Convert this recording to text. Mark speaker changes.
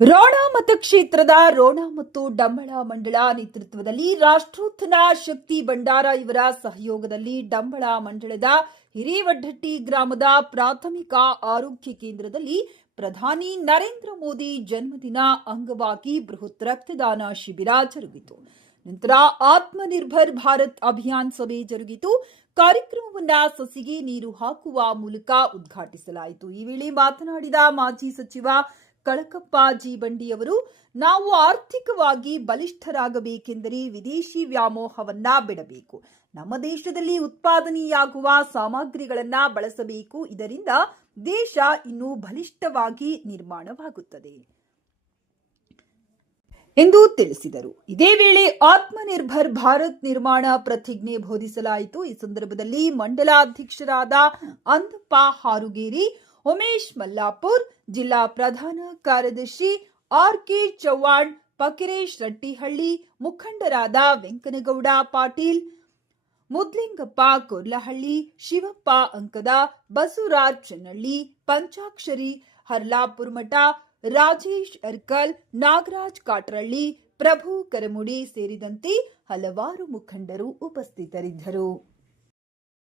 Speaker 1: ರೋಣ ಮತಕ್ಷೇತ್ರದ ರೋಣ ಮತ್ತು ಡಂಬಳ ಮಂಡಳ ನೇತೃತ್ವದಲ್ಲಿ ರಾಷ್ಟ್ರೋತ್ಥನ ಶಕ್ತಿ ಭಂಡಾರ ಇವರ ಸಹಯೋಗದಲ್ಲಿ ಡಂಬಳ ಮಂಡಳದ ಹಿರೇವಡ್ಡಟ್ಟಿ ಗ್ರಾಮದ ಪ್ರಾಥಮಿಕ ಆರೋಗ್ಯ ಕೇಂದ್ರದಲ್ಲಿ ಪ್ರಧಾನಿ ನರೇಂದ್ರ ಮೋದಿ ಜನ್ಮದಿನ ಅಂಗವಾಗಿ ಬೃಹತ್ ರಕ್ತದಾನ ಶಿಬಿರ ಜರುಗಿತು. ನಂತರ ಆತ್ಮನಿರ್ಭರ್ ಭಾರತ್ ಅಭಿಯಾನ್ ಸಭೆ ಜರುಗಿತು. ಕಾರ್ಯಕ್ರಮವನ್ನ ಸಸಿಗೆ ನೀರು ಹಾಕುವ ಮೂಲಕ ಉದ್ಘಾಟಿಸಲಾಯಿತು. ಈ ವೇಳೆ ಮಾತನಾಡಿದ ಮಾಜಿ ಸಚಿವ ಕಳಕಪ್ಪ ಜಿ ಬಂಡಿಯವರು ನಾವು ಆರ್ಥಿಕವಾಗಿ ಬಲಿಷ್ಠರಾಗಬೇಕೆಂದರೆ ವಿದೇಶಿ ವ್ಯಾಮೋಹವನ್ನ ಬಿಡಬೇಕು. ನಮ್ಮ ದೇಶದಲ್ಲಿ ಉತ್ಪಾದನೆಯಾಗುವ ಸಾಮಗ್ರಿಗಳನ್ನ ಬಳಸಬೇಕು. ಇದರಿಂದ ದೇಶ ಇನ್ನೂ ಬಲಿಷ್ಠವಾಗಿ ನಿರ್ಮಾಣವಾಗುತ್ತದೆ. ಎಂದು ತಿಳಿಸಿದರು. ಇದೇ ವೇಳೆ ಆತ್ಮನಿರ್ಭರ್ ಭಾರತ್ ನಿರ್ಮಾಣ ಪ್ರತಿಜ್ಞೆ ಬೋಧಿಸಲಾಯಿತು. ಈ ಸಂದರ್ಭದಲ್ಲಿ ಮಂಡಲಾಧ್ಯಕ್ಷರಾದ ಅಂದಪ್ಪ ಹಾರುಗೇರಿ ಉಮೇಶ್ ಮಲ್ಲಾಪುರ್, ಜಿಲ್ಲಾ ಪ್ರಧಾನ ಕಾರ್ಯದರ್ಶಿ ಆರ್ ಕೆ ಚವ್ಹಾಣ್, ಪಕಿರೇಶ್ ರಟ್ಟಿಹಳ್ಳಿ ಮುಖಂಡರಾದ ವೆಂಕನಗೌಡ ಪಾಟೀಲ್, ಮುದ್ಲಿಂಗಪ್ಪ ಕೊರ್ಲಹಳ್ಳಿ, ಶಿವಪ್ಪ ಅಂಕದ, ಬಸವರಾಜ್ ಚೆನ್ನಳ್ಳಿ, ಪಂಚಾಕ್ಷರಿ, ಹರ್ಲಾಪುರ್ ಮಠ, ರಾಜೇಶ್ ಅರ್ಕಲ್ ನಾಗರಾಜ್ ಕಾಟ್ರಳ್ಳಿ, ಪ್ರಭು ಕರಮುಡಿ ಸೇರಿದಂತೆ ಹಲವಾರು ಮುಖಂಡರು ಉಪಸ್ಥಿತರಿದ್ದರು.